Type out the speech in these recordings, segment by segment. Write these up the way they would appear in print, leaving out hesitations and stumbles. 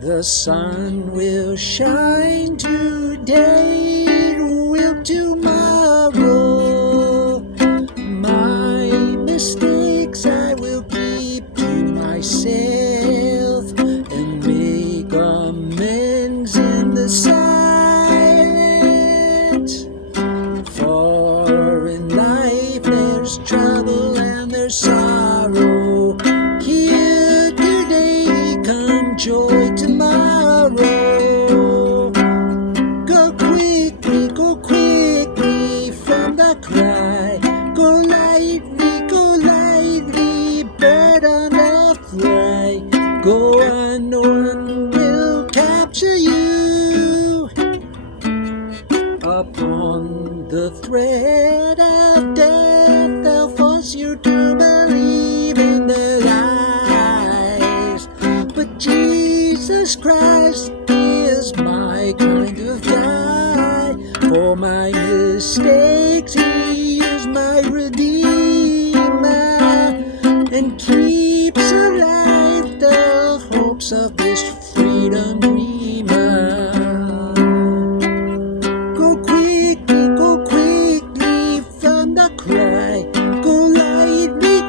The sun will shine today, will tomorrow. My mistakes I will keep to myself and make amends in the silence. For in life there's trouble and there's sorrow. Here today, come joy tomorrow. Go quickly from the cry. Go lightly, bird on the fly. Go on, no one will capture you. Upon the thread of death, they'll force you to believe in their lies. But Jesus Christ is my kind of guy. For my mistakes, He is my Redeemer and keeps alive the hopes of this freedom dreamer. Go quickly from the cry. Go lightly,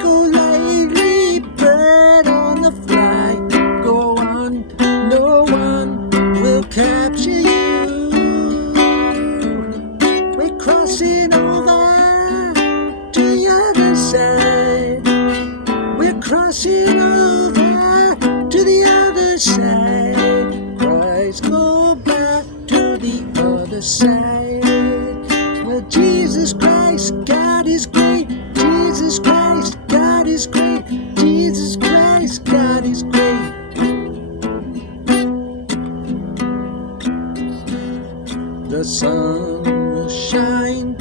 bird on the fly. Go on, no one will capture you. We're crossing over to the other side. We're crossing over to the other side. Christ, go back to the other side. Well, Jesus Christ, God is great. Jesus Christ, God is great. Jesus Christ, God is great. The sun will shine